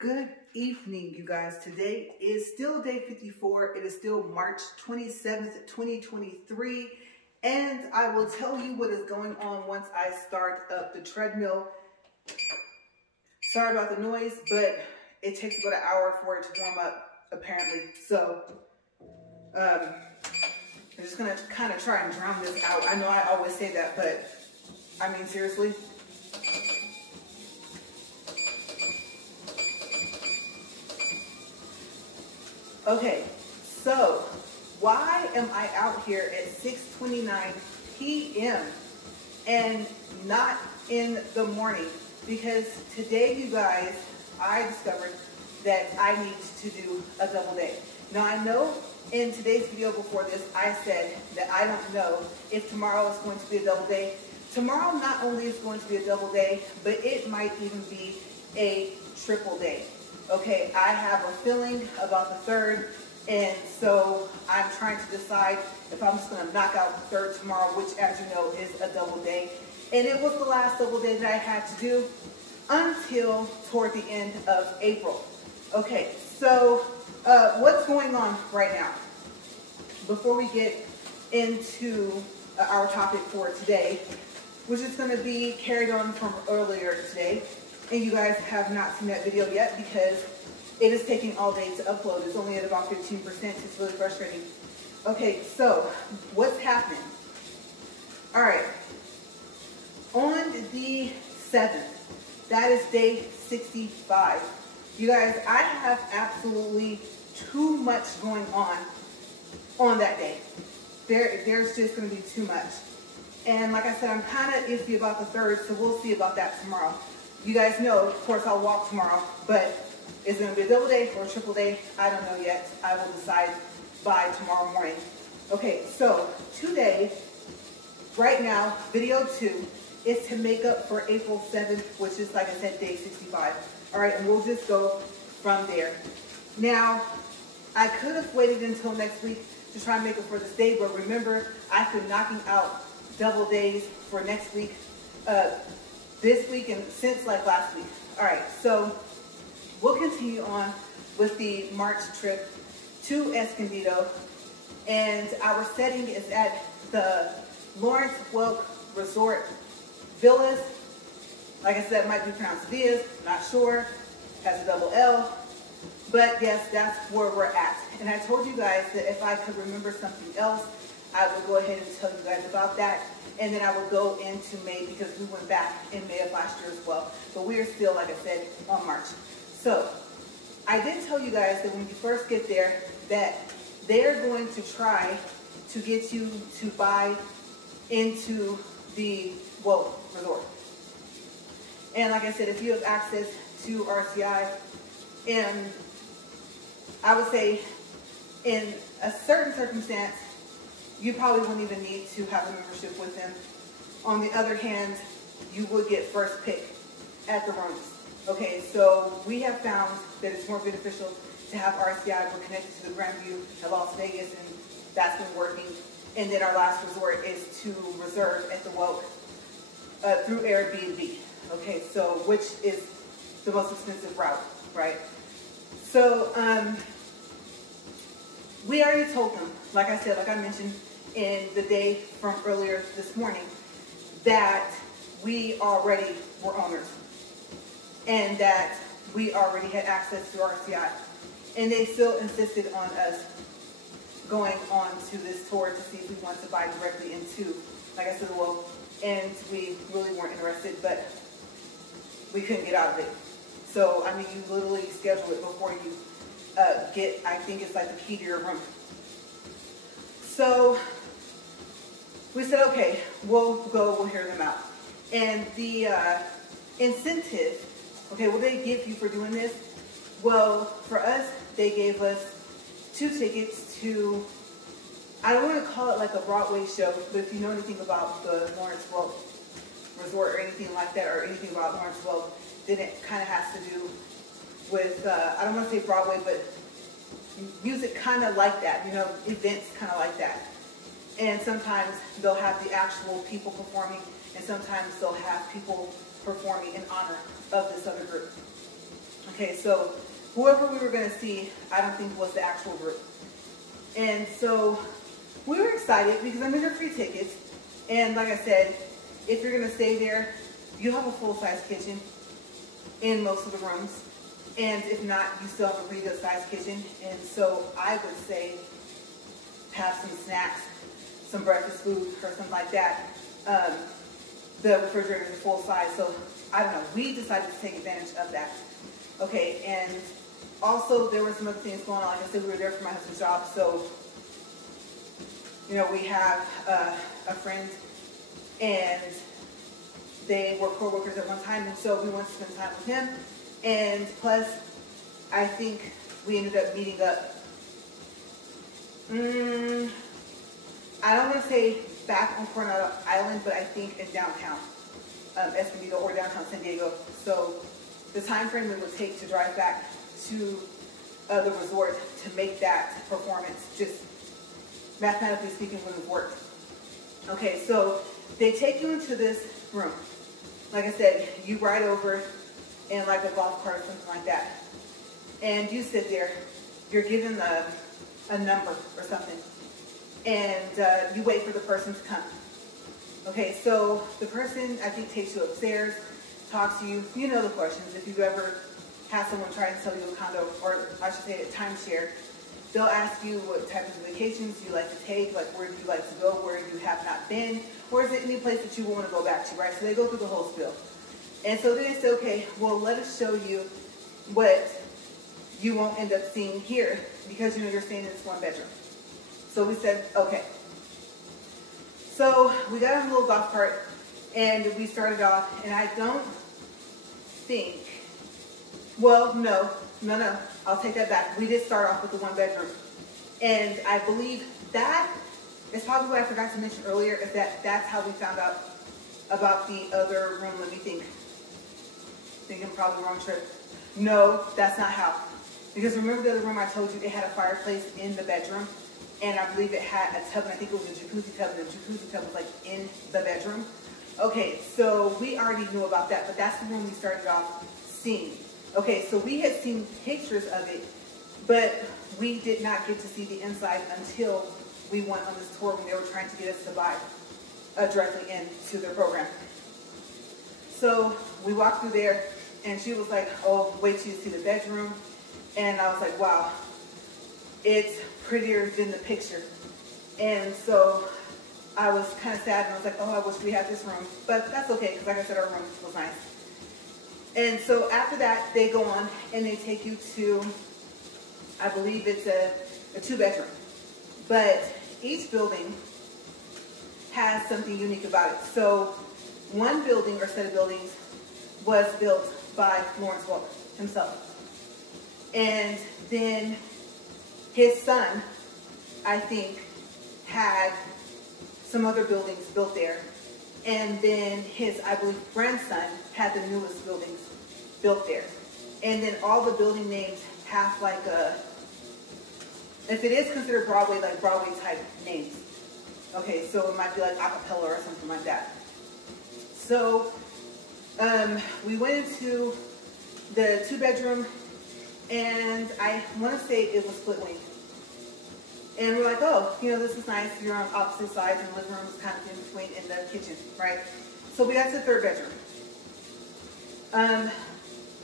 Good evening, you guys. Today is still day 54. It is still March 27th, 2023. And I will tell you what is going on once I start up the treadmill. Sorry about the noise, but it takes about an hour for it to warm up, apparently. So, I'm just going to kind of try and drown this out. I know I always say that, but I mean, seriously. Okay, so why am I out here at 6:29 p.m. and not in the morning? Because today, you guys, I discovered that I need to do a double day. Now, I know in today's video before this, I said that I don't know if tomorrow is going to be a double day. Tomorrow not only is going to be a double day, but it might even be a triple day. Okay, I have a feeling about the third, and so I'm trying to decide if I'm just going to knock out the third tomorrow, which, as you know, is a double day. And it was the last double day that I had to do until toward the end of April. Okay, so what's going on right now? Before we get into our topic for today, which is going to be carried on from earlier today, and you guys have not seen that video yet because it is taking all day to upload. It's only at about 15%. It's really frustrating. Okay, so what's happening? All right. On the 7th, that is day 65. You guys, I have absolutely too much going on that day. There's just going to be too much. And like I said, I'm kind of iffy about the third, so we'll see about that tomorrow. You guys know, of course, I'll walk tomorrow, but is it going to be a double day or a triple day? I don't know yet. I will decide by tomorrow morning. Okay, so today, right now, video 2 is to make up for April 7th, which is, like I said, day 65. All right, and we'll just go from there. Now, I could have waited until next week to try and make up for this day, but remember, I've been knocking out double days for next week, this week, and since like last week. All right, so we'll continue on with the March trip to Escondido, and our setting is at the Lawrence Welk Resort Villas. Like I said, it might be pronounced Villas, not sure. Has a double L, but yes, that's where we're at. And I told you guys that if I could remember something else, I would go ahead and tell you guys about that. And then I would go into May because we went back in May of last year as well. But we are still, like I said, on March. So I did tell you guys that when you first get there, that they're going to try to get you to buy into the Welk Resort. And like I said, if you have access to RCI, and I would say in a certain circumstance, you probably wouldn't even need to have a membership with them. On the other hand, you would get first pick at the rooms. Okay, so we have found that it's more beneficial to have RCI. We're connected to the Grandview at Las Vegas, and that's been working. And then our last resort is to reserve at the Welk through Airbnb. Okay, so which is the most expensive route, right? So we already told them, like I said, like I mentioned in the day from earlier this morning, that we already were owners and that we already had access to RCI. And they still insisted on us going on to this tour to see if we wanted to buy directly into, like I said, well, and we really weren't interested, but we couldn't get out of it. So, I mean, you literally schedule it before you get, I think it's like the key to your room. So we said, okay, we'll go, we'll hear them out. And the incentive, okay, what they give you for doing this? Well, for us, they gave us 2 tickets to, I don't want to call it like a Broadway show, but if you know anything about the Lawrence Welk Resort or anything like that, or anything about Lawrence Welk, then it kind of has to do with, I don't want to say Broadway, but music kind of like that, you know, events kind of like that. And sometimes they'll have the actual people performing, and sometimes they'll have people performing in honor of this other group. Okay, so whoever we were going to see, I don't think was the actual group. And so we were excited because I mean, they're free tickets. And like I said, if you're going to stay there, you have a full-size kitchen in most of the rooms. And if not, you still have a pretty good sized kitchen. And so I would say have some snacks, some breakfast food or something like that. The refrigerator is full size. So I don't know, we decided to take advantage of that. Okay, and also there were some other things going on. Like I said, we were there for my husband's job. So, you know, we have a friend and they were co-workers at one time. And so we wanted to spend time with him. And plus, I think we ended up meeting up. I don't want to say back on Coronado Island, but I think in downtown Escondido or downtown San Diego. So the time frame it would take to drive back to the resort to make that performance, just mathematically speaking, wouldn't have worked. Okay, so they take you into this room. Like I said, you ride over in like a golf cart or something like that. And you sit there, you're given a number or something. And you wait for the person to come. Okay, so the person, I think, takes you upstairs, talks to you. You know the questions. If you've ever had someone try to sell you a condo, or I should say a timeshare, they'll ask you what type of vacations you like to take, like where do you like to go, where you have not been, or is it any place that you want to go back to, right? So they go through the whole spiel. And so then they say, okay, well, let us show you what you won't end up seeing here because, you know, you're staying in this one bedroom. So we said, okay. So we got on a little golf cart and we started off, and I don't think, well, no, I'll take that back. We did start off with the one bedroom. And I believe that is probably what I forgot to mention earlier, is that that's how we found out about the other room. Let me think. Thinking probably wrong trip. No, that's not how. Because remember the other room I told you, it had a fireplace in the bedroom, and I believe it had a tub, and I think it was a jacuzzi tub, and the jacuzzi tub was like in the bedroom. Okay, so we already knew about that, but that's the room we started off seeing. Okay, so we had seen pictures of it, but we did not get to see the inside until we went on this tour when they were trying to get us to buy directly into their program. So we walked through there, and she was like, oh, wait till you see the bedroom. And I was like, wow, it's prettier than the picture. And so I was kind of sad, and I was like, oh, I wish we had this room. But that's okay, because like I said, our room was nice. And so after that, they go on, and they take you to, I believe it's a 2-bedroom. But each building has something unique about it. So one building or set of buildings was built by Lawrence Welk himself. And then his son, I think, had some other buildings built there. And then his, I believe, grandson had the newest buildings built there. And then all the building names have like a, if it is considered Broadway, like Broadway type names. Okay, so it might be like acapella or something like that. So we went into the 2-bedroom, and I want to say it was split wing. And we're like, oh, you know, this is nice. You're on opposite sides, and the living room is kind of in between in the kitchen, right? So we got to the 3rd bedroom.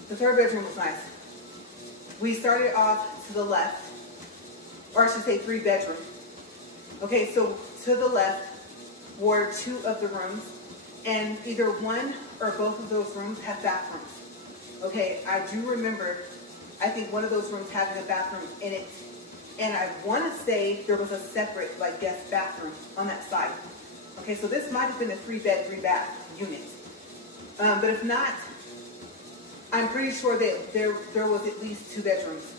The 3rd bedroom was nice. We started off to the left, or I should say 3-bedroom. Okay, so to the left were 2 of the rooms, and either one or both of those rooms have bathrooms. Okay, I do remember, I think one of those rooms having a bathroom in it, and I want to say there was a separate, like, guest bathroom on that side. Okay, so this might have been a 3-bed, 3-bath unit. But if not, I'm pretty sure that there was at least 2 bedrooms.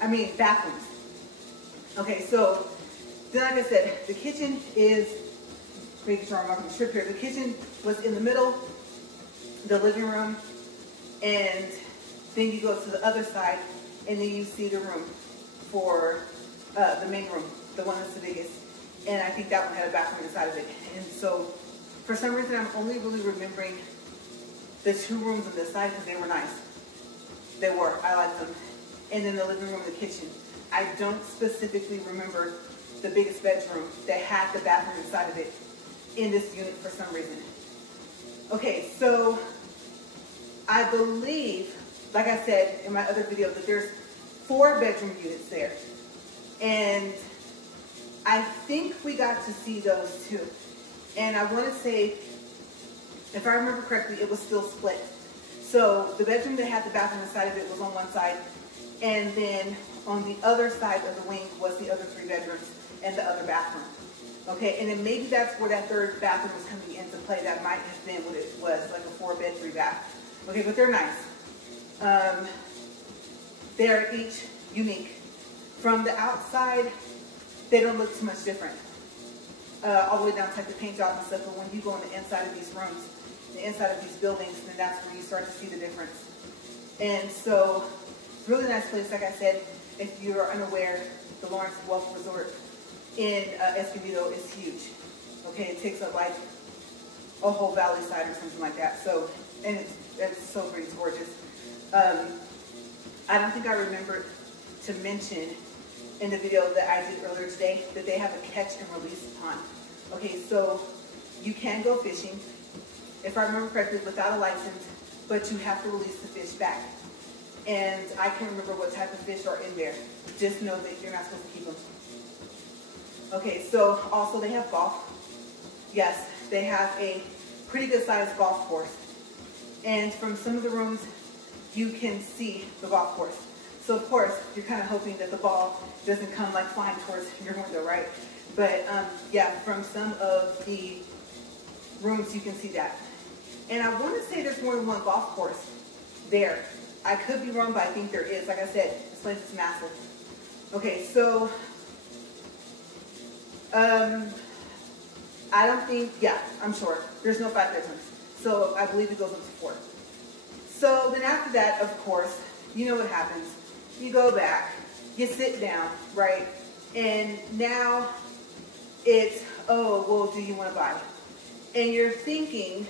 I mean, bathrooms. Okay, so then, like I said, the kitchen is, making sure I'm on the trip here, the kitchen was in the middle, the living room, and then you go to the other side, and then you see the room for the main room, the one that's the biggest. And I think that one had a bathroom inside of it. And so, for some reason, I'm only really remembering the 2 rooms on this side because they were nice. They were. I liked them. And then the living room and the kitchen. I don't specifically remember the biggest bedroom that had the bathroom inside of it in this unit for some reason. Okay, so I believe, like I said in my other video, that there's 4 bedroom units there. And I think we got to see those too. And I want to say, if I remember correctly, it was still split. So the bedroom that had the bathroom inside of it was on one side, and then on the other side of the wing was the other 3 bedrooms and the other bathroom. Okay, and then maybe that's where that 3rd bathroom was coming into play. That might have been what it was, like a 4-bed, 3-bath. Okay, but they're nice. They're each unique. From the outside, they don't look too much different. All the way down to the paint job and stuff, but when you go on the inside of these rooms, the inside of these buildings, then that's where you start to see the difference. And so, really nice place, like I said. If you're unaware, the Lawrence Welk Resort in Escondido is huge. Okay, it takes up like a whole valley side or something like that. So, and it's so pretty, it's gorgeous. I don't think I remembered to mention in the video that I did earlier today that they have a catch and release pond. Okay, so you can go fishing, if I remember correctly, without a license, but you have to release the fish back. And I can't remember what type of fish are in there. Just know that you're not supposed to keep them. Okay, so also they have golf. Yes, they have a pretty good sized golf course. And from some of the rooms, you can see the golf course. So of course, you're kind of hoping that the ball doesn't come like flying towards your window, right? But yeah, from some of the rooms, you can see that. And I want to say there's more than one golf course there. I could be wrong, but I think there is. Like I said, this place is massive. Okay, so I don't think, yeah, I'm sure. There's no 5 bedrooms. So I believe it goes up to 4. So then after that, of course, you know what happens. You go back, you sit down, right? And now it's, oh, well, do you want to buy? And you're thinking,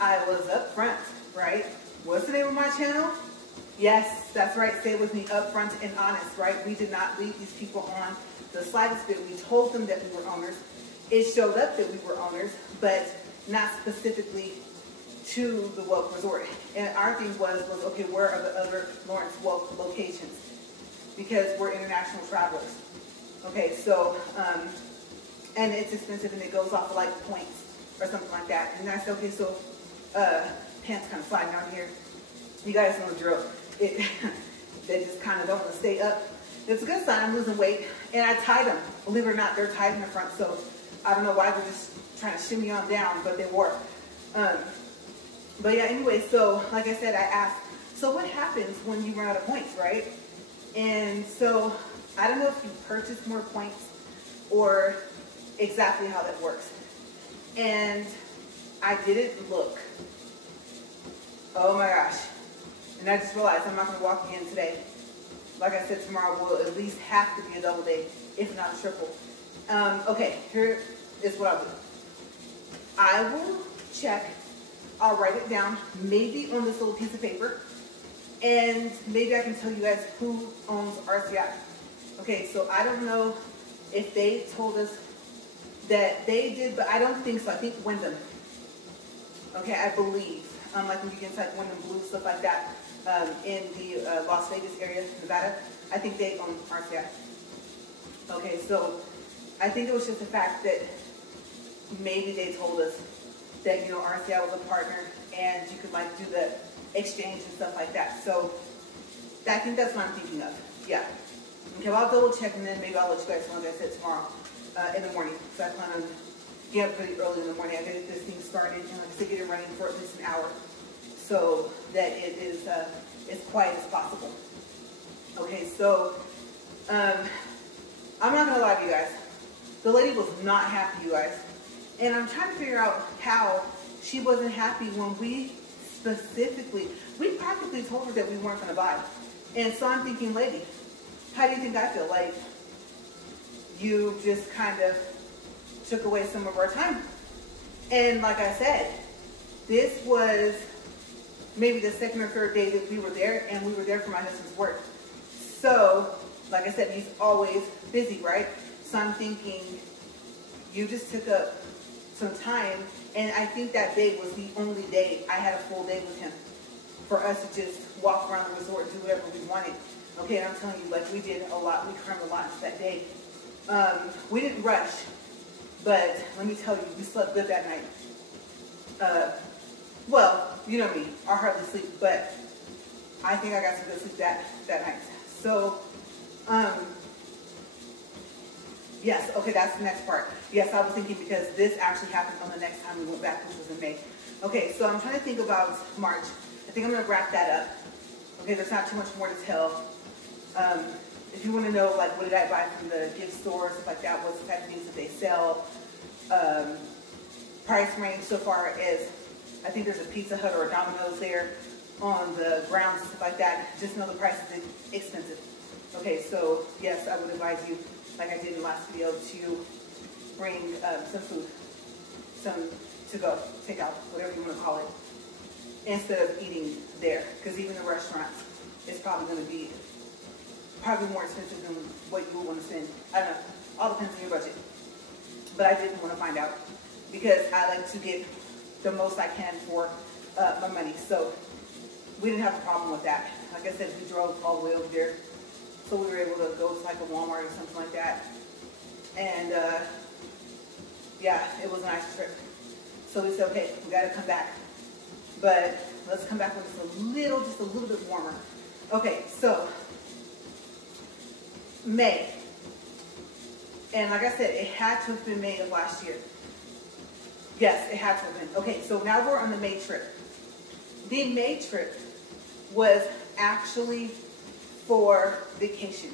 I was up front, right? What's the name of my channel? Yes, that's right. Say it with me, upfront and honest, right? We did not lead these people on the slightest bit. We told them that we were owners. It showed up that we were owners, but not specifically to the Welk Resort. And our thing was okay, where are the other Lawrence Welk locations? Because we're international travelers. Okay, so, and it's expensive and it goes off of like points or something like that. And I said, okay, so, pants kind of sliding out here. You guys know the drill. They just kind of don't want to stay up. It's a good sign I'm losing weight. And I tied them. Believe it or not, they're tied in the front. So I don't know why they're just trying to shimmy on down, but they were. But yeah, anyway, so like I said, I asked, so what happens when you run out of points, right? And so I don't know if you purchase more points or exactly how that works. And I didn't look. Oh my gosh. And I just realized I'm not going to walk again today. Like I said, tomorrow will at least have to be a double day, if not a triple. Okay, here is what I'll do. I will check. I'll write it down, maybe on this little piece of paper. And maybe I can tell you guys who owns RCI. Okay, so I don't know if they told us that they did, but I don't think so. I think Wyndham. Okay, I believe. Like when you get inside Wyndham Blue, stuff like that, in the Las Vegas area, Nevada, I think they own RCI. Okay, so I think it was just the fact that maybe they told us that, you know, RCI was a partner and you could like do the exchange and stuff like that. So I think that's what I'm thinking of. Yeah. Okay, well, I'll double check and then maybe I'll let you guys know, like I said, tomorrow in the morning. So I plan on getting up pretty early in the morning. I gotta get this thing started and like I said, get it running for at least an hour so that it is as quiet as possible. Okay, so I'm not gonna lie to you guys. The lady was not happy, you guys. And I'm trying to figure out how she wasn't happy when we practically told her that we weren't going to buy. And so I'm thinking, lady, how do you think I feel? Like, you just kind of took away some of our time. And like I said, this was maybe the second or third day that we were there, and we were there for my husband's work. So, like I said, he's always busy, right? So I'm thinking, you just took up some time, and I think that day was the only day I had a full day with him for us to just walk around the resort and do whatever we wanted. Okay, and I'm telling you, like, we did a lot, we crammed a lot that day. We didn't rush, but let me tell you, we slept good that night. Well, you know me, I hardly sleep, but I think I got some good sleep that night. So, yes, okay, that's the next part. Yes, I was thinking because this actually happened on the next time we went back, which was in May. Okay, so I'm trying to think about March. I think I'm going to wrap that up. Okay, there's not too much more to tell. If you want to know, like, what did I buy from the gift store, stuff like that, what's the type of things that they sell, price range so far is, I think there's a Pizza Hut or a Domino's there on the grounds and stuff like that. Just know the price is expensive. Okay, so yes, I would advise you, like I did in the last video, to bring some food, some to-go, take-out, whatever you want to call it, instead of eating there. Because even the restaurants, it's probably going to be more expensive than what you would want to spend. I don't know. All depends on your budget. But I didn't want to find out because I like to get the most I can for my money. So we didn't have a problem with that. Like I said, we drove all the way over there. So we were able to go to like a Walmart or something like that. And yeah, it was a nice trip. So we said, okay, we got to come back. But let's come back when it's just a little bit warmer. Okay, so May. And like I said, it had to have been May of last year. Yes, it had to have been. Okay, so now we're on the May trip. The May trip was actually for vacation.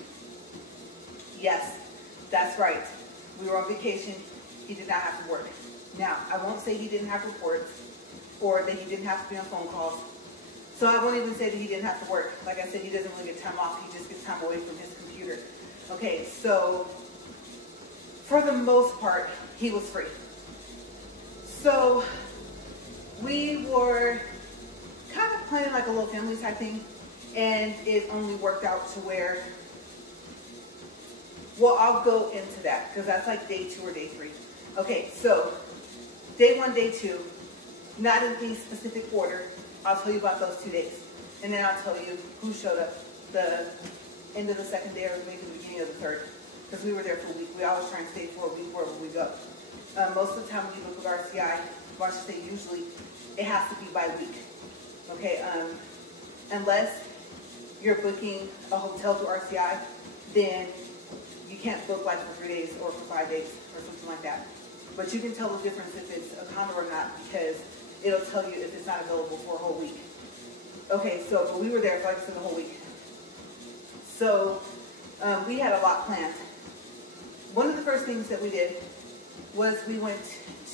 Yes, that's right. We were on vacation. He did not have to work. Now, I won't say he didn't have reports or that he didn't have to be on phone calls. So I won't even say that he didn't have to work. Like I said, he doesn't really get time off. He just gets time away from his computer. Okay, so for the most part, he was free. So we were kind of planning like a little family type thing, and it only worked out to where, well, I'll go into that because that's like day 2 or day 3. Okay, so day 1, day 2, not in any specific order. I'll tell you about those 2 days, and then I'll tell you who showed up the end of the 2nd day or maybe the beginning of the 3rd, because we were there for a week. We always try and stay for a week wherever we go. Most of the time when you look with RCI, well, I should say usually, it has to be by week. Okay, unless you're booking a hotel through RCI, then you can't book like for 3 days or for 5 days or something like that. But you can tell the difference if it's a condo or not, because it'll tell you if it's not available for a whole week. Okay, so but we were there for like the whole week. So we had a lot planned. One of the first things that we did was we went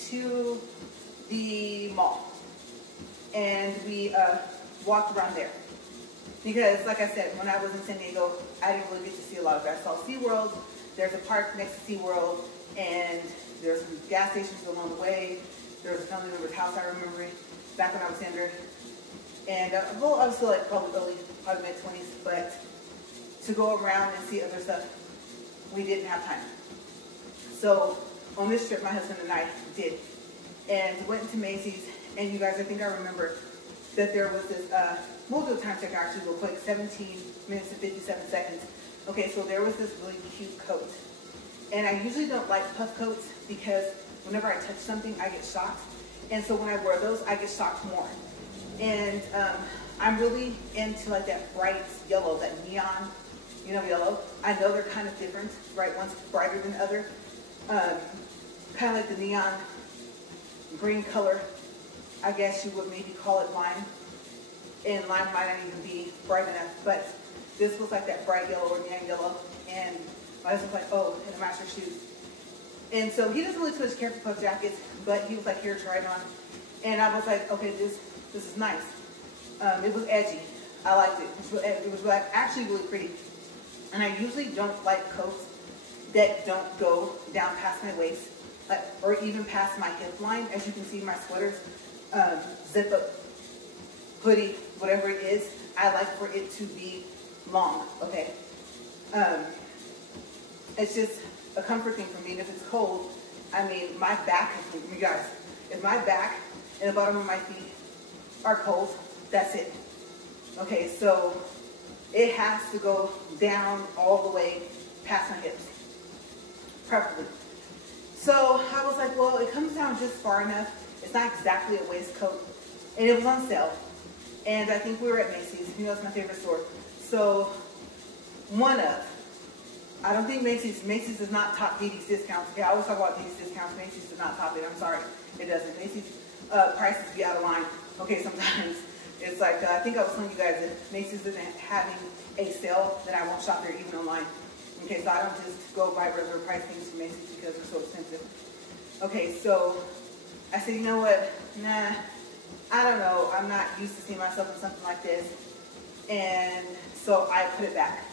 to the mall and we walked around there. Because like I said, when I was in San Diego, I didn't really get to see a lot of that. I saw SeaWorld, there's a park next to SeaWorld, and there's some gas stations along the way. There was a family member's house I remember back when I was younger. And well, I was still like probably mid-20s, but to go around and see other stuff, we didn't have time. So on this trip, my husband and I did. And went into Macy's, and you guys, I think I remember that there was this, we'll do a time check actually real quick, 17 minutes and 57 seconds. Okay, so there was this really cute coat. And I usually don't like puff coats because whenever I touch something, I get shocked. And so when I wear those, I get shocked more. And I'm really into like that bright yellow, that neon, you know, yellow. I know they're kind of different, right? One's brighter than the other. Kind of like the neon green color, I guess you would maybe call it lime. And lime might not even be bright enough, but this was like that bright yellow or neon yellow. And my husband was like, oh, and it matched her shoes. And so he doesn't really too much care for puff jackets, but he was like, here, try it on. And I was like, okay, this is nice. It was edgy. I liked it. It was actually really pretty. And I usually don't like coats that don't go down past my waist, or even past my hip line. As you can see, my sweaters zip up hoodie, whatever it is, I like for it to be long, okay? It's just a comfort thing for me. And if it's cold, I mean, my back, you guys, if my back and the bottom of my feet are cold, that's it. Okay, so it has to go down all the way past my hips, preferably. So I was like, well, it comes down just far enough. It's not exactly a waistcoat. And it was on sale. And I think we were at Macy's. You know, it's my favorite store. So I don't think Macy's does not top DD's discounts. Okay, I always talk about DD's discounts. Macy's does not top it. I'm sorry, it doesn't. Macy's prices get out of line. Okay, sometimes it's like, I think I was telling you guys that Macy's isn't having a sale, then I won't shop there even online. Okay, so I don't just go buy regular price things from Macy's because they're so expensive. Okay, so I said, you know what? Nah, I don't know. I'm not used to seeing myself in something like this. And so I put it back.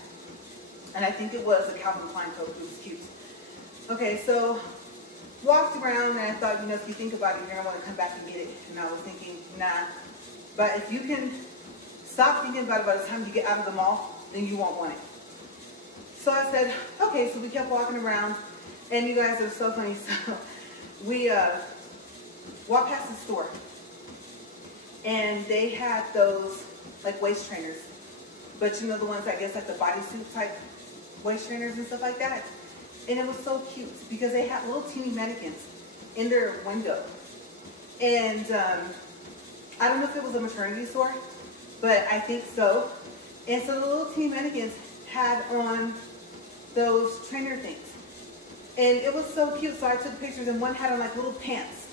And I think it was a Calvin Klein coat. It was cute. Okay, so walked around and I thought, you know, if you think about it, you're going to want to come back and get it. And I was thinking, nah. But if you can stop thinking about it by the time you get out of the mall, then you won't want it. So I said, okay, so we kept walking around. And you guys are so funny. So we walked past the store. And they had those, like, waist trainers. But you know the ones, I guess, like the bodysuit type waist trainers and stuff like that. And it was so cute because they had little teeny mannequins in their window. And I don't know if it was a maternity store, but I think so. And so the little teeny mannequins had on those trainer things. And it was so cute. So I took pictures and one had on like little pants.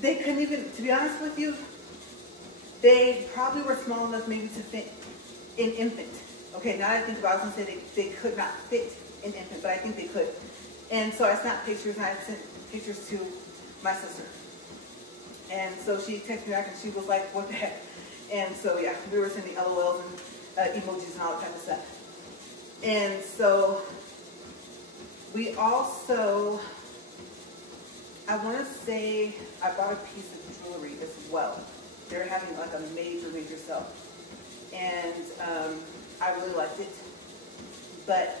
They couldn't even, to be honest with you, they probably were small enough maybe to fit an infant. Okay, now that I think about it, I was going to say they could not fit an infant, but I think they could. And so I snapped pictures and I sent pictures to my sister. And so she texted me back and she was like, what the heck? And so yeah, we were sending LOLs and emojis and all that type of stuff. And so we also, I want to say I bought a piece of jewelry as well. They're having like a major sale. And I really liked it. But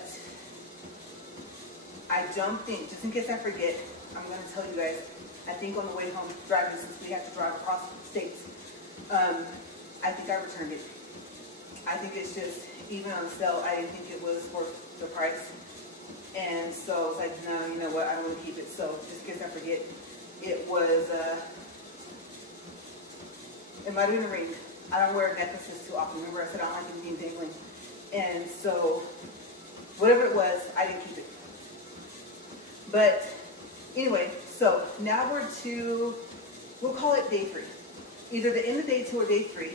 I don't think, just in case I forget, I'm going to tell you guys, I think on the way home driving, since we have to drive across states, I think I returned it. I think it's just, even on sale, I didn't think it was worth the price. And so I was like, no, you know what, I don't want to keep it. So just in case I forget, it was, it might have been a ring. I don't wear necklaces too often. Remember, I said I don't like them being dangling. And so, whatever it was, I didn't keep it. But anyway, so now we're to, we'll call it day 3. Either the end of day 2 or day 3.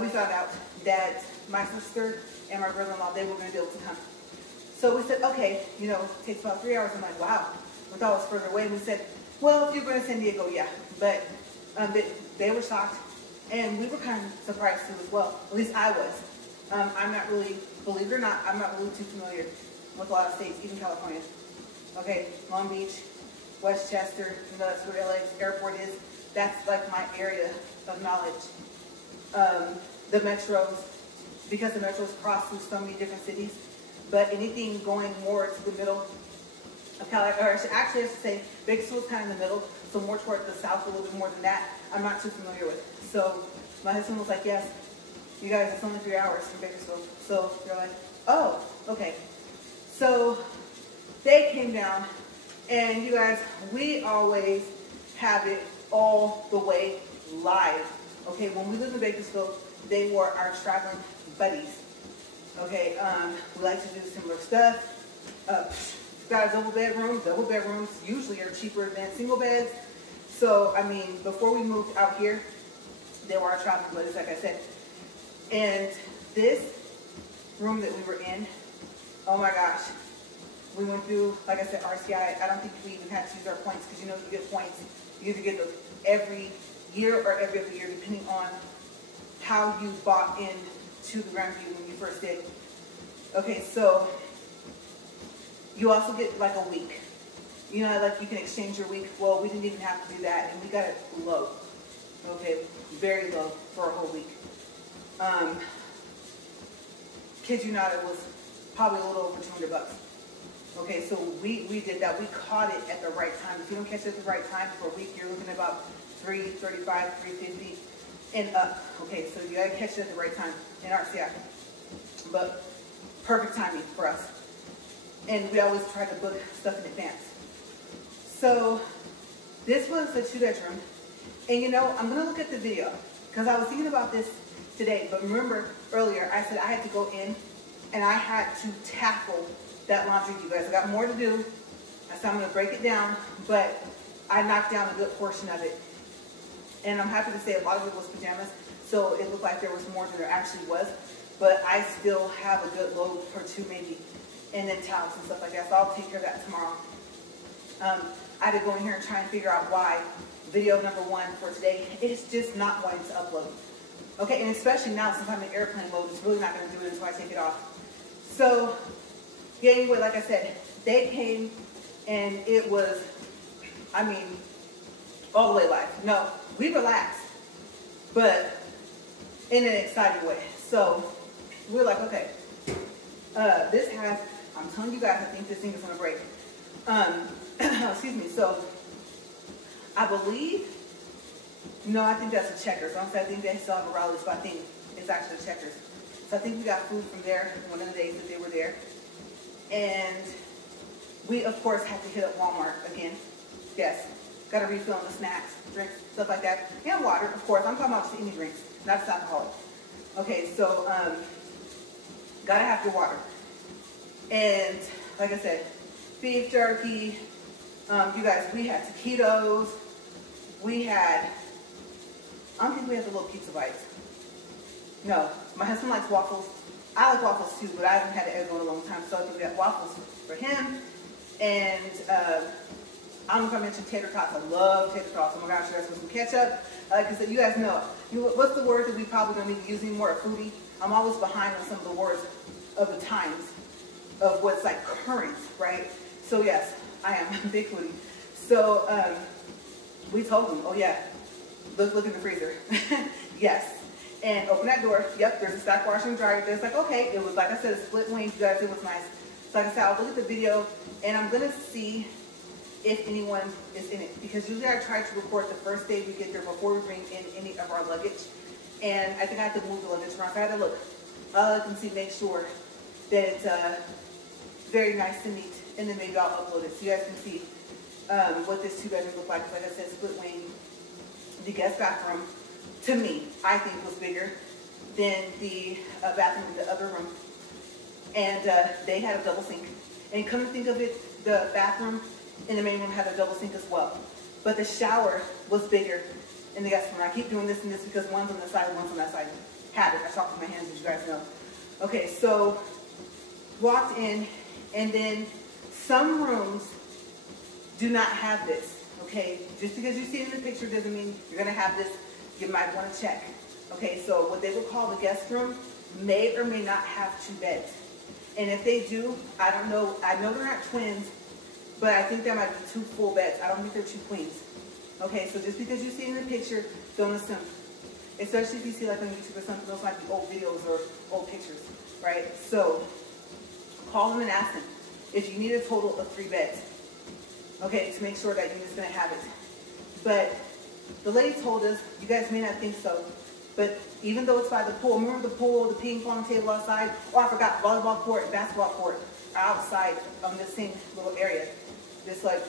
We found out that my sister and my brother-in-law, they were going to be able to come. So we said, okay, you know, it takes about 3 hours. I'm like, wow. We thought it was further away. And we said, well, if you're going to San Diego, yeah. But they were shocked. And we were kind of surprised too as well. At least I was. I'm not really, believe it or not, I'm not really too familiar with a lot of states, even California. Okay, Long Beach, Westchester, you know, that's where LA's airport is. That's like my area of knowledge. The metros, because the metros cross through so many different cities. But anything going more to the middle of California, or actually I should say, Bakersfield's kind of in the middle, so more toward the south, a little bit more than that, I'm not too familiar with. So my husband was like, yes, you guys, it's only 3 hours from Bakersfield. So they're like, oh, okay. So they came down, and you guys, we always have it all the way live. Okay, when we lived in Bakersfield, they were our traveling buddies. Okay, we like to do similar stuff. Got double bedrooms usually are cheaper than single beds. So, I mean, before we moved out here, they were our traveling buddies, like I said. And this room that we were in, oh my gosh, we went through, like I said, RCI. I don't think we even had to use our points because you know you get points. You either get those every year or every other year, depending on how you bought into the Grandview when you first did. Okay, so you also get like a week. You know, like you can exchange your week. Well, we didn't even have to do that, and we got it low. Okay, very low for a whole week. Kid you not, it was probably a little over 200 bucks. Okay, so we did that. We caught it at the right time. If you don't catch it at the right time for a week, you're looking at about $335, $350 and up. Okay, so you gotta catch it at the right time in RCI. But perfect timing for us. And we always try to book stuff in advance. So this was a 2-bedroom. And you know, I'm gonna look at the video because I was thinking about this today, but remember earlier I said I had to go in and I had to tackle that laundry, you guys. I got more to do. I said I'm gonna break it down, but I knocked down a good portion of it. And I'm happy to say a lot of it was pajamas, so it looked like there was more than there actually was, but I still have a good load for 2 maybe, and then towels and stuff like that, so I'll take care of that tomorrow. I had to go in here and try and figure out why video number 1 for today is just not wanting to upload. Okay, and especially now since I'm in airplane mode, it's really not going to do it until I take it off. So, yeah, anyway, like I said, they came and it was, I mean, all the way live. No, we relaxed, but in an exciting way. So, we're like, okay, this has, I'm telling you guys, I think this thing is going to break. Excuse me, so I believe, no, I think that's a Checkers. I think they still have a Rally's, but I think it's actually a Checkers. So I think we got food from there one of the days that they were there. And we, of course, had to hit up Walmart again. Yes, got to refill on the snacks, drinks, stuff like that. And water, of course. I'm talking about just any drinks, not just alcoholic. Okay, so got to have your water. And like I said, beef jerky. You guys, we had taquitos. We had, I don't think we had the little pizza bites. No, my husband likes waffles. I like waffles too, but I haven't had an egg roll in a long time, so I think we got waffles for him. And I don't know if I mentioned tater tots. I love tater tots. Oh my gosh, you guys, with some ketchup. Like I said, you guys know, what's the word that we probably don't need to use anymore? A foodie. I'm always behind on some of the words of the times of what's like current, right? So yes, I am a big foodie. So we told them, oh yeah, look in the freezer. Yes. And open that door. Yep, there's a stack washer and dryer. It's like, okay, it was, like I said, a split wing. You guys, it was nice. So like I said, I'll look at the video and I'm going to see if anyone is in it. Because usually I try to record the first day we get there before we bring in any of our luggage. And I think I have to move the luggage around. So I had to look. I'll look and see, make sure that it's very nice and neat. And then maybe I'll upload it so you guys can see what this 2-bedroom looked like. Like I said, split wing. The guest bathroom, to me, I think was bigger than the bathroom in the other room. And they had a double sink. And come to think of it, the bathroom in the main room had a double sink as well. But the shower was bigger in the guest room. I keep doing this and this because one's on the side, one's on that side. Habit. I talk with my hands, as you guys know. Okay, so walked in, and then some rooms do not have this. Okay, just because you see it in the picture doesn't mean you're going to have this. You might want to check. Okay, so what they would call the guest room may or may not have 2 beds. And if they do, I don't know. I know they're not twins, but I think there might be 2 full beds. I don't think they're 2 queens. Okay, so just because you see it in the picture, don't assume. Especially if you see like on YouTube or something, those might be old videos or old pictures, right? So call them and ask them if you need a total of 3 beds. Okay, to make sure that unit's going to have it. But the lady told us, you guys may not think so, but even though it's by the pool, remember the pool, the ping pong table outside? Oh, I forgot, volleyball court and basketball court are outside on this same little area. This like,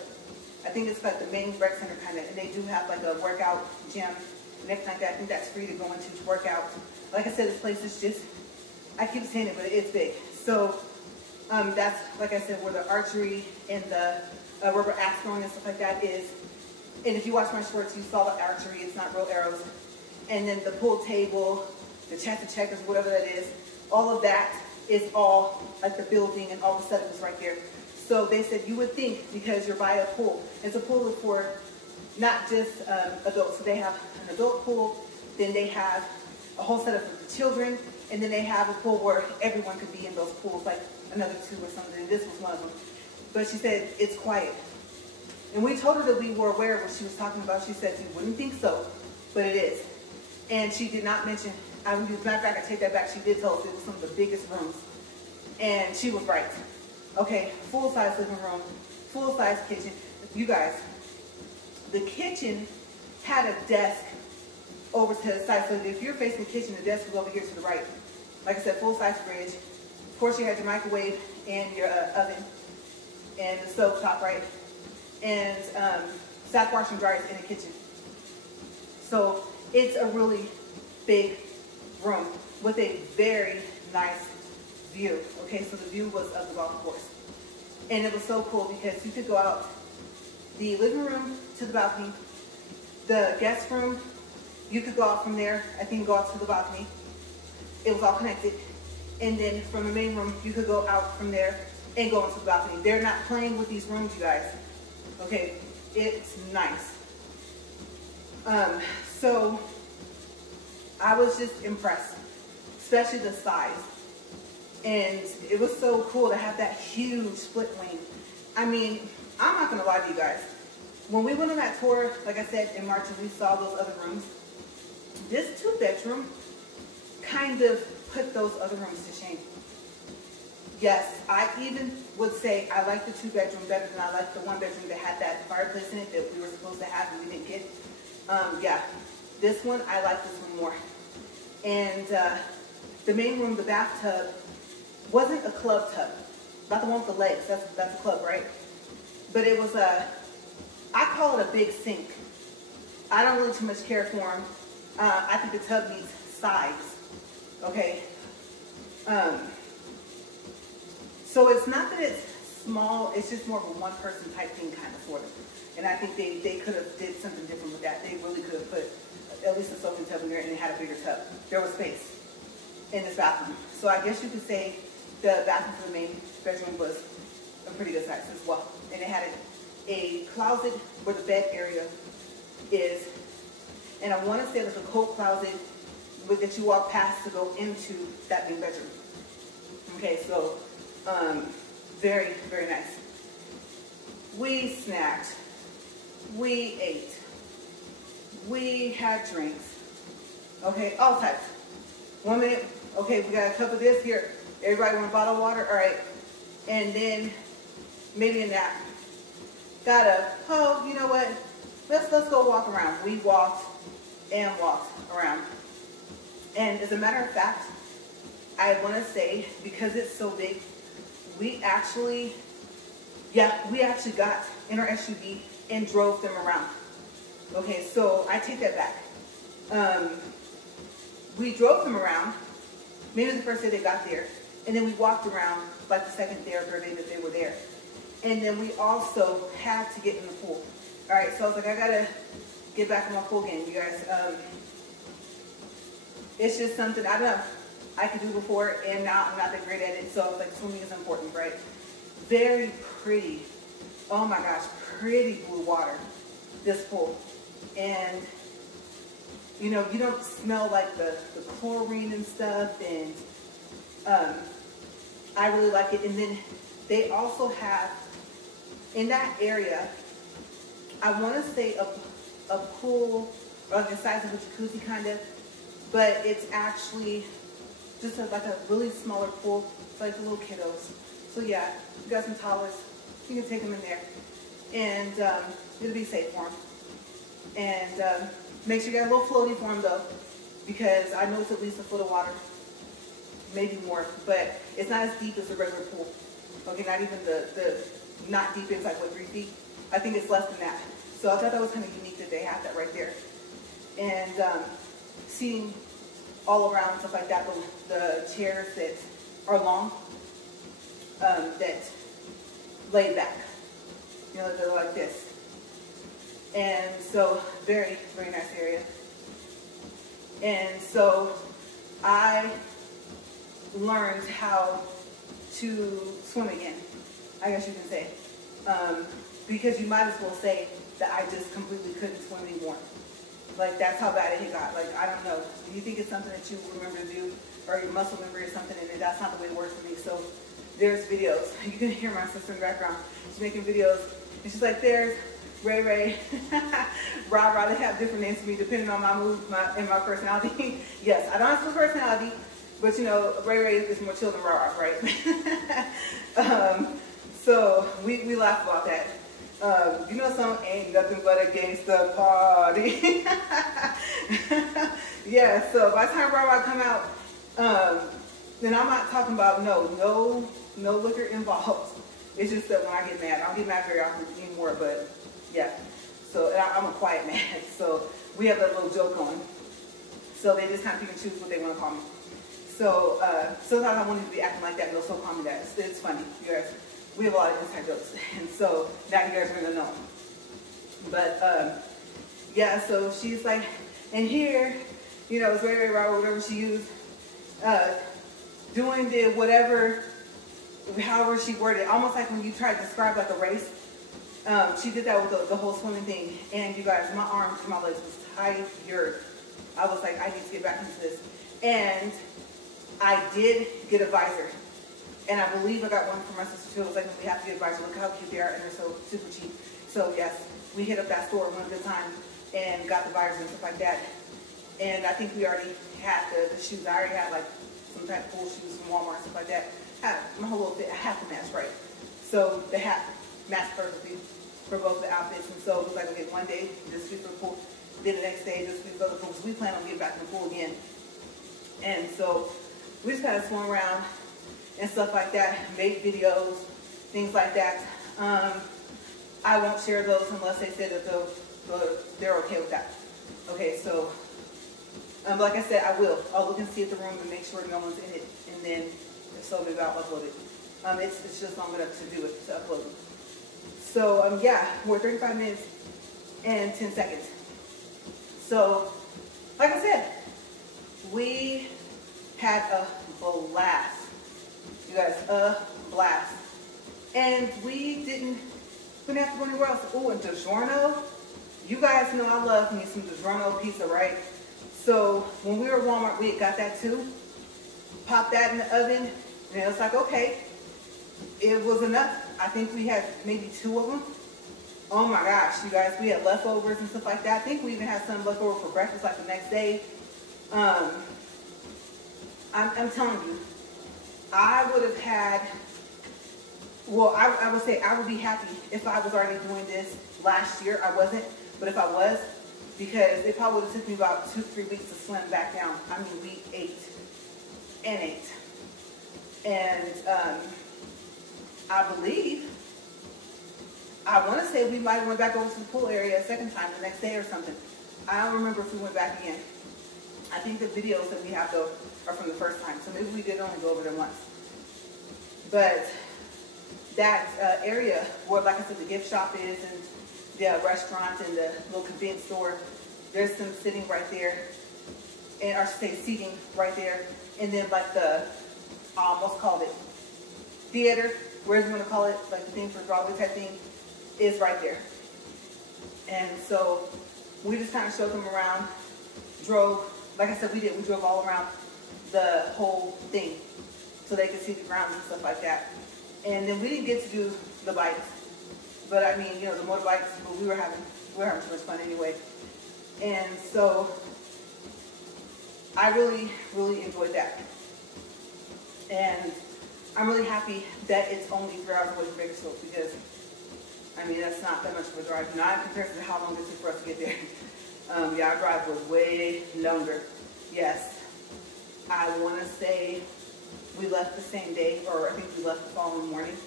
I think it's like the main rec center kind of, and they do have like a workout gym and everything like that. I think that's free to go into to work out. Like I said, this place is just, I keep saying it, but it's big. So that's, like I said, where the archery and the rubber axe throwing and stuff like that is. And if you watch my shorts, you saw the archery. It's not real arrows. And then the pool table, the chest of checkers, whatever that is, all of that is all like the building and all the setup is right there. So they said you would think because you're by a pool. It's a pool for not just adults. So they have an adult pool, then they have a whole setup for the children, and then they have a pool where everyone could be in those pools, like another 2 or something. And this was one of them. But she said it's quiet. And we told her that we were aware of what she was talking about. She said you wouldn't think so, but it is. And she did not mention, as a matter of fact, I take that back, she did tell us it was some of the biggest rooms. And she was right. Okay, full-size living room, full-size kitchen. You guys, the kitchen had a desk over to the side. So if you're facing the kitchen, the desk was over here to the right. Like I said, full-size fridge. Of course, you had your microwave and your oven and the stove top, right? And stock wash and dryers in the kitchen. So it's a really big room with a very nice view. Okay, so the view was of the golf course. And it was so cool because you could go out the living room to the balcony, the guest room, you could go out from there, I think go out to the balcony. It was all connected. And then from the main room, you could go out from there and go into the balcony. They're not playing with these rooms, you guys. Okay, it's nice. So I was just impressed, especially the size. And it was so cool to have that huge split wing. I mean, I'm not gonna lie to you guys. When we went on that tour, like I said, in March, and we saw those other rooms, this 2-bedroom kind of put those other rooms to shame. Yes, I even would say I like the 2-bedroom better than I like the 1-bedroom that had that fireplace in it that we were supposed to have and we didn't get. Yeah, this one, I like this one more. And the main room, the bathtub, wasn't a club tub. Not the one with the legs, that's a club, right? But it was I call it a big sink. I don't really too much care for them. I think the tub needs sides, okay? So it's not that it's small, it's just more of a one-person type thing, kind of, sort of. And I think they could have did something different with that. They really could have put at least a soaking tub in there and it had a bigger tub. There was space in this bathroom. So I guess you could say the bathroom for the main bedroom was a pretty good size as well. And it had a closet where the bed area is. And I want to say there's a coat closet that you walk past to go into that main bedroom. Okay, so very, very nice. We snacked. We ate. We had drinks. Okay, all types. 1 minute, okay, we got a cup of this here. Everybody want a bottle of water? All right. And then maybe a nap. Got up. Oh, you know what? Let's go walk around. We walked and walked around. And as a matter of fact, I want to say, because it's so big, we actually got in our SUV and drove them around. Okay, so I take that back. We drove them around, maybe the first day they got there, and then we walked around like the second day or third day that they were there. And then we also had to get in the pool. All right, so I was like, I gotta get back in my pool game, you guys. It's just something, I don't know, I could do before, and now I'm not that great at it, so I was like, swimming is important, right? Very pretty, oh my gosh, pretty blue water, this pool. And, you know, you don't smell like the chlorine and stuff, and I really like it. And then they also have, in that area, I want to say a pool, or the size of a jacuzzi kind of, but it's actually just like a really smaller pool, like the little kiddos. So yeah, you got some toddlers, you can take them in there, and it'll be safe for them. And make sure you got a little floaty for them though, because I know it's at least a foot of water, maybe more, but it's not as deep as a regular pool. Okay, not even the not deep is like what, 3 feet? I think it's less than that. So I thought that was kind of unique that they have that right there. And seeing all around and stuff like that, the chairs that are long, that lay back, you know, they're like this. And so very, very nice area. And so I learned how to swim again, I guess you can say. Because you might as well say that I just completely couldn't swim anymore. Like, that's how bad it got. Like, I don't know. Do you think it's something that you remember to do, or your muscle memory or something, and that's not the way it works for me? So there's videos. You can hear my sister in the background. She's making videos, and she's like, there's Ray Ray, Rah, they have different names for me depending on my mood and my personality. Yes, I don't have a personality, but you know, Ray Ray is more chill than Rah, right? So we laugh about that. You know, some ain't nothing but a gangsta party. Yeah, so by the time Rah come out, then I'm not talking about no liquor involved. It's just that when I get mad, I don't get mad very often anymore, but yeah. So I'm a quiet man, so we have that little joke on. So they just kind of pick and choose what they want to call me. So sometimes I want to be acting like that, and they'll still call me that. It's funny, you guys. We have a lot of inside jokes, and so now you guys are gonna know. But yeah, so she's like, and here, you know, it's very raw, whatever she used, doing the whatever, however she worded it, almost like when you try to describe like a race. She did that with the whole swimming thing, and you guys, my arms and my legs was tired. I was like, I need to get back into this, and I did get a visor. And I believe I got one for my sister too. It was like, we have to get a visor. Look how cute they are, and they're so super cheap. So yes, we hit up that store one good time and got the visors and stuff like that. And I think we already had the shoes. I already had like some type of cool shoes from Walmart and stuff like that. My whole little fit, I have to match right. So the hat matched perfectly for both the outfits. And so it was like, okay, one day this week for the pool, then the next day this week for the pool. So we plan on getting back in the pool again. And so we just kind of swung around and stuff like that, make videos, things like that. I won't share those unless they say that they're okay with that. Okay, so like I said, I will. I'll look and see at the room and make sure no one's in it, and then if so, maybe I'll upload it. It's just long enough to do it, to upload it. So yeah, we're 35 minutes and 10 seconds. So, like I said, we had a blast. You guys, a blast. And we didn't have to go anywhere else. Oh, and DiGiorno. You guys know I love me some DiGiorno pizza, right? So when we were at Walmart, we got that too. Popped that in the oven, and it was like, okay, it was enough. I think we had maybe 2 of them. Oh my gosh, you guys, we had leftovers and stuff like that. I think we even had some leftover for breakfast like the next day. I'm telling you, I would have had, well, I would say I would be happy if I was already doing this last year. I wasn't, but if I was, because it probably would have took me about 2-3 weeks to slim back down. I mean, we ate and ate. And I believe, I want to say we might have went back over to the pool area a second time the next day or something. I don't remember if we went back again. I think the videos that we have though are from the first time, so maybe we did only go over there once. But that area where, like I said, the gift shop is, and the restaurant and the little convenience store, there's some sitting right there, and I should say seating right there, and then like the, I almost called it theater, wherever you want to call it, like the thing for Broadway type thing, is right there. And so we just kind of showed them around, drove, like I said, we drove all around the whole thing so they could see the grounds and stuff like that. And then we didn't get to do the bikes, but I mean, you know, the motorbikes, but we were having too much fun anyway. And so I really, really enjoyed that. And I'm really happy that it's only 3 hours away from Bakersfield, because I mean, that's not that much of a drive. Not in comparison to how long it took for us to get there. Yeah, our drive was way longer. Yes, I want to say we left the same day, or I think we left the following morning.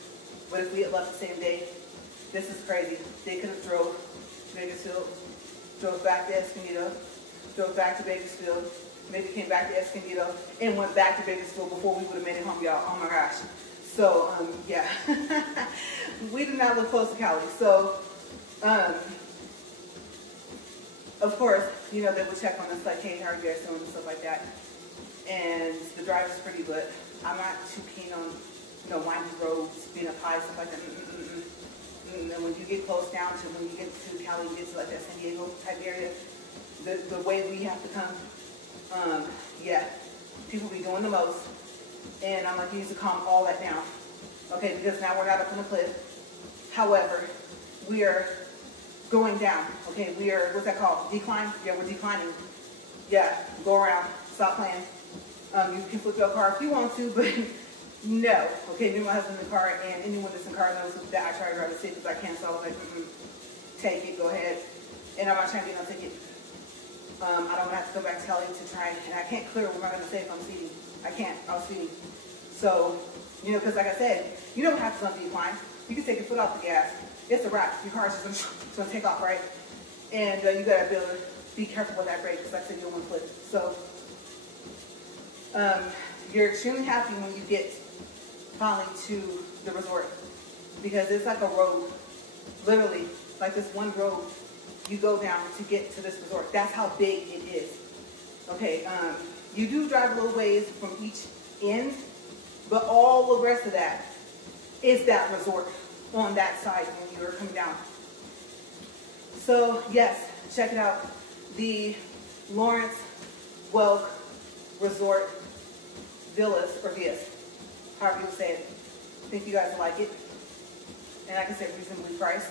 But if we had left the same day, this is crazy. They could have drove to Bakersfield, drove back to Escondido, drove back to Bakersfield, maybe came back to Escondido, and went back to Bakersfield before we would have made it home, y'all. Oh my gosh. So, yeah, we do not live close to Cali. So, of course, you know, they would check on us like, hey, how are you guys doing and stuff like that. And the drive is pretty good. I'm not too keen on, you know, windy roads, being up high, stuff like that. And when you get close down to, when you get to Cali, you get to like that San Diego type area, the way we have to come, yeah, people be doing the most. And I'm like, you need to calm all that down. Okay, because now we're not up on the cliff. However, we are going down. Okay, we are, what's that called? Decline? Yeah, we're declining. Yeah, go around, stop playing. You can flip your car if you want to, but no. Okay, me and my husband in the car, and anyone that's in the car knows that I try to drive it safe because I can't, so I was like, take it, go ahead. And I'm not trying to get no ticket. I don't have to go back to Kelly to try, and I can't clear what I'm going to say if I'm speeding. I can't, I was speeding. So, you know, because like I said, you don't have to on decline. You can take your foot off the gas. It's a wrap. Your car's just going to take off, right? And you got to be able to be careful with that brake, because like I said, you don't want to flip. So, you're extremely happy when you get finally to the resort, because it's like a road, literally, like this one road you go down to get to this resort. That's how big it is. Okay, you do drive a little ways from each end, but all the rest of that is that resort on that side when you're coming down. So yes, check it out. The Lawrence Welk Resort Villas, or Villas, however you say it. I think you guys like it. And like I said, reasonably priced.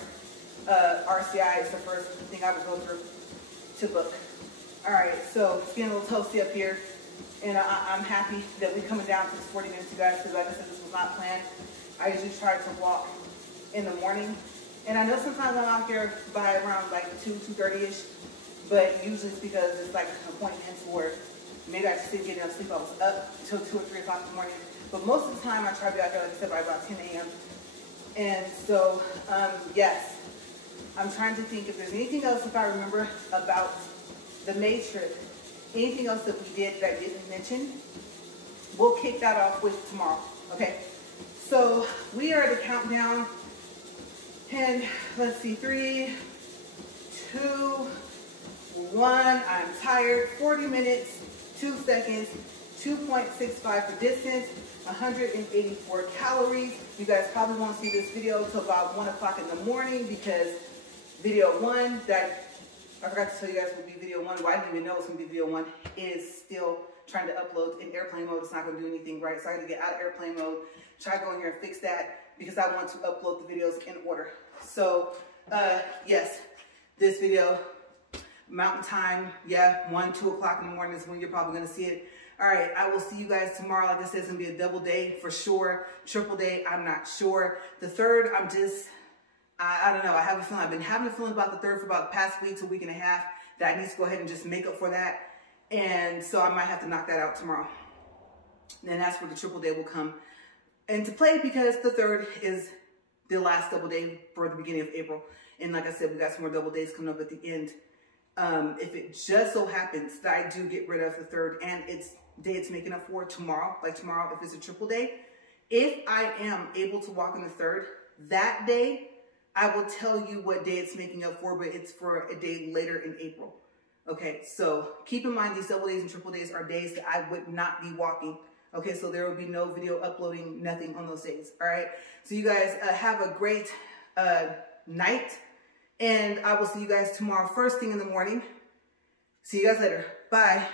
RCI is the first thing I would go through to book. All right, so it's getting a little toasty up here, and I'm happy that we're coming down to this 40 minutes, you guys, because like I said, this was not planned. I usually try to walk in the morning, and I know sometimes I'm out here by around like 2:30ish, but usually it's because it's like appointments, or maybe I just didn't get enough sleep. I was up until 2 or 3 o'clock in the morning, but most of the time I try to be out here, like I said, by about 10 a.m. And so, yes, I'm trying to think if there's anything else, if I remember, about the May trip, anything else that we did that I didn't mention. We'll kick that off with tomorrow, okay? So we are at a countdown, and let's see, 3, 2, 1, I'm tired, 40 minutes, 2 seconds, 2.65 for distance, 184 calories. You guys probably won't see this video until about 1 o'clock in the morning, because video 1 that I forgot to tell you guys would be video 1. Well, I didn't even know it was going to be video 1. Is still trying to upload in airplane mode. It's not going to do anything right. So I had to get out of airplane mode, try to go in here and fix that, because I want to upload the videos in order. So, yes, this video, mountain time, yeah, 1, 2 o'clock in the morning is when you're probably going to see it. All right, I will see you guys tomorrow. Like I said, it's going to be a double day for sure. Triple day, I'm not sure. The third, I'm just, I don't know. I have a feeling, I've been having a feeling about the third for about the past week to week and a half, that I need to go ahead and just make up for that. And so I might have to knock that out tomorrow. And that's where the triple day will come into play, because the third is the last double day for the beginning of April. And like I said, we got some more double days coming up at the end. If it just so happens that I do get rid of the third and it's day it's making up for tomorrow, like tomorrow, if it's a triple day, if I am able to walk on the third, that day, I will tell you what day it's making up for, but it's for a day later in April. Okay, so keep in mind, these double days and triple days are days that I would not be walking. Okay, so there will be no video uploading, nothing on those days. All right, so you guys have a great night, and I will see you guys tomorrow first thing in the morning. See you guys later. Bye.